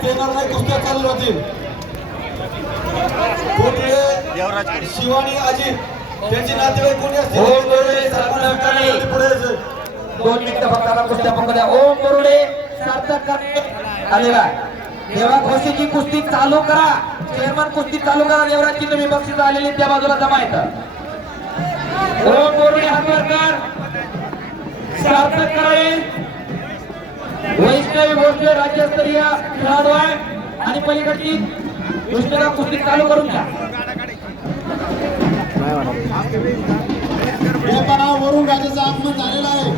जास्त येणार नाही कुस्त्या चालू राहतील. कोठले? शिवानी अजित. त्यांची नातेवाईक कोणी असतील? पुढे दोन मिनिटं फक्त कुस्त्या पकडू द्या. ओम बोरुडे सार्थक आलेला देवा घोषेची कुस्ती चालू करा. चेअरमन कुस्ती चालू करा. देवराजची तुम्ही बक्षीस आलेली त्या बाजूला जमा येतं ओम बोरुडे हातवरकर सार्थक करणे वैष्णवी भोसले राज्यस्तरीय खेळाडू आहे आणि पलीकडची दुसऱ्या कुस्ती चालू करून घ्या. वरून राजाचं आगमन झालेलं आहे.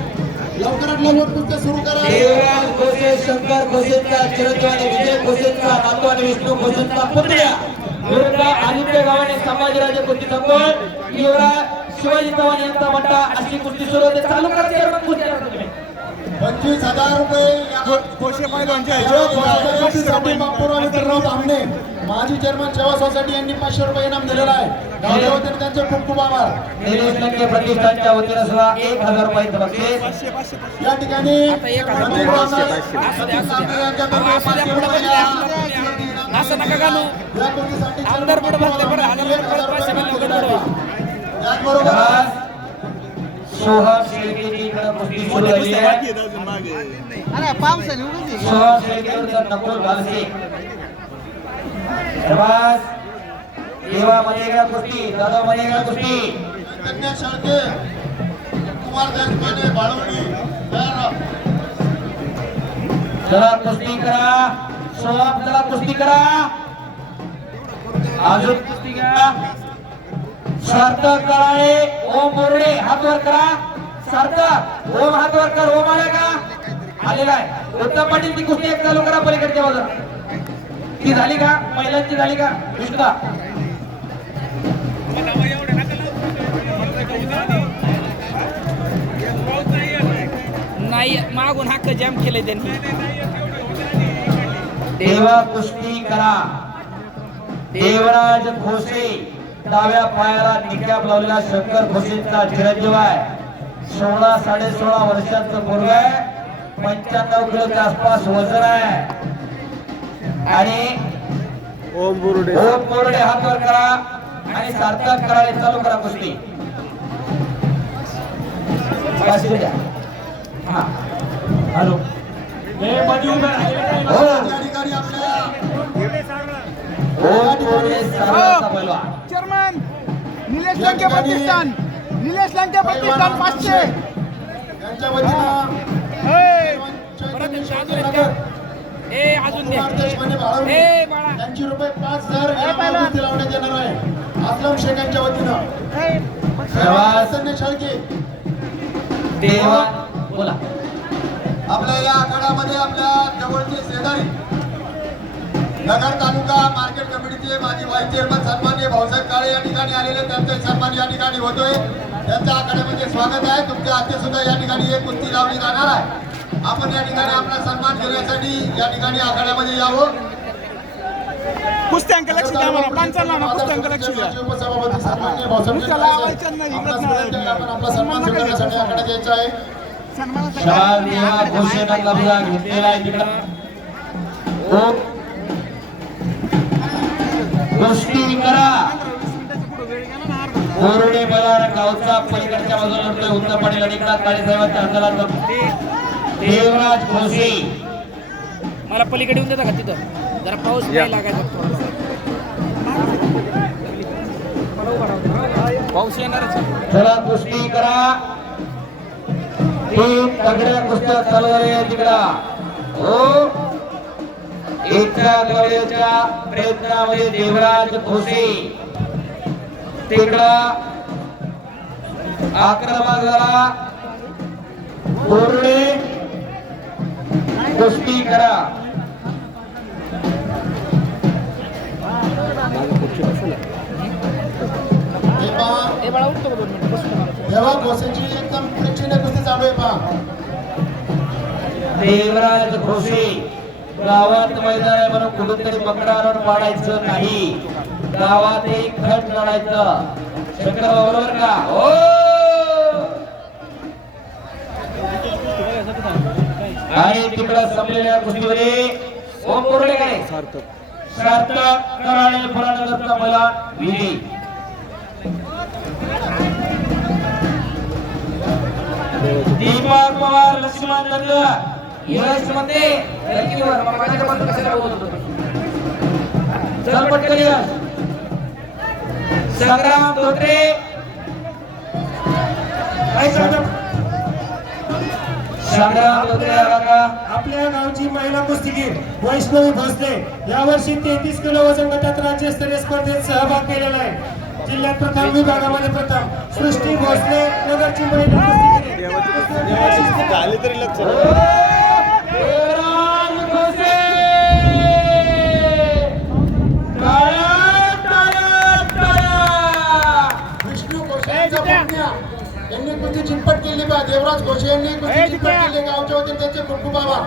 लवकरात लवकर कुस्त्या सुरू करा. देवराज घोषे शंकर घोषेचा चिरंजीव आणि विजय घोषेचा नातू आणि विष्णू घोषेचा पुत्र्या? विरुद्ध आदित्य गावाने संभाजीराजे कुस्ती संपवून युवराज शिवाजी चव्हाण यांचा म्हणता अशी कुस्ती सुरू होते. चालू करा चेअरमन कुस्ती. करा तुम्ही. पंचवीस हजार रुपये तांबणे माजी चेअरमन सेवा सोसायटी यांनी पाचशे रुपये इनाम दिलेलं आहे. वतीने त्यांचे खूप खूप आभार. प्रतिष्ठानच्या वतीनं सुद्धा एक हजार रुपयाचं बक्षीस या ठिकाणी असं नका घालू आमदार. त्याचबरोबर सोहम शेळकेची इकडं कुस्ती सुरू झाली आहे. भालसे प्रभास देवा मनेगा कुस्ती दादा मनेगा कुस्ती. कन्या शाळके कुमार देशपांडे बाळवणी. चला कुस्ती करा. सोहम चला कुस्ती करा. अजून कुस्ती करा सार्थक कराळे ओम बोर्डे हात वर करा. सार्थक ओम हात वर कर ओम आला का? आलेला आहे. उत्तम पाटील ती कुस्ती एक चालू करा पलीकडच्या बाजूला. ती झाली का? महिलांची झाली का? विष्णा नाही मागून हक्क जाम केले त्यांनी. देवा कुस्ती करा. देवराज खोसे डाव्या पायाला निकॅप लावलेला शंकर खोसेचा चिरंजीव आहे. सोळा साडे सोळा वर्षाचं पोरग आहे. पंच्याण्णव किलोच्या आसपास वजन आहे. आणि ओम बुरुडे. ओम बोर्डे हात वर करा आणि सार्थक करायला चालू करा कुस्ती. हा. हॅलो. हो चेअरमन निलेश लंके प्रतिष्ठान. निलेश लंके प्रतिष्ठान पाचशे. रुपये पाच हजार लावण्यात येणार आहे. वतीनं. शाळके. देवा बोला. आपल्या या आखाड्यामध्ये आपल्या जवळचे शेजारी नगर तालुका मार्केट कमिटीचे माजी व्हाईस चेअरमन सन्मान्य भाऊसाहेब काळे या ठिकाणी आलेले त्यांचे सन्मान या ठिकाणी होतोय. त्यांच्या आखाड्यामध्ये स्वागत आहे. तुमच्या हाती सुद्धा या ठिकाणी एक कुस्ती लावली जाणार आहे. आपण या ठिकाणी आपला सन्मान करण्यासाठी या ठिकाणी आखाड्यामध्ये यावं. कुस्त्यांक लक्ष द्या पंचांना ना लक्ष द्या. कुस्त्या लावायच्या नाही, करा. कोरडे बलार गावचा पलीकडच्या बाजूला उत्तर पाटील आणि इकडं काळे साहेबांच्या हाताला देवराज घोषे मला पलीकडे येऊन देता का तिथं? जरा पाऊस नाही लागायचा थोडासा. पाऊस येणारच आहे. चला कुस्ती करा. तीन तगड्या कुस्त्या चालू झाल्या तिकडं. हो. एका गवळ्याच्या प्रयत्नामध्ये देवराज घोसे तिकडं. आक्रमक झाला कोरडे. कुस्ती करा. एकदम कुस्ती चालू आहे पहा. देवराज घोषे गावात मैदान आहे म्हणून कुठेतरी पकडावर पाडायचं नाही. गावात एक खट लढायचं. शंकर बरोबर का? हो आणि तिकडं संपलेल्या कुस्तीमध्ये ओम बोर्डेकडे सार्थक. कराळे फुलानगरचा पहिला विजयी दीपक पवार लक्ष्मण दंड यशमध्ये लकीवर. कशाला बोलत होतो चल पटकन यश संग्राम धोत्रे. काय सांगतो? आपल्या गावची महिला कुस्तीगीर वैष्णवी भोसले यावर्षी तेहतीस किलो वजन गटात राज्यस्तरीय स्पर्धेत सहभाग केलेला आहे. जिल्ह्यात प्रथम विभागामध्ये प्रथम. सृष्टी भोसले नगरची महिला कुस्तीगीर आहे. झाले तरी लक्ष देवराज भोसे टाळ्या, टाळ्या, टाळ्या. विष्णू घोषे यांच्या पत्न्या यांनी कुस्ती चिंपट केली बा देवराज घोषे यांनी चिंपट केली गावच्या वतीने त्यांचे खूप खूप आभार.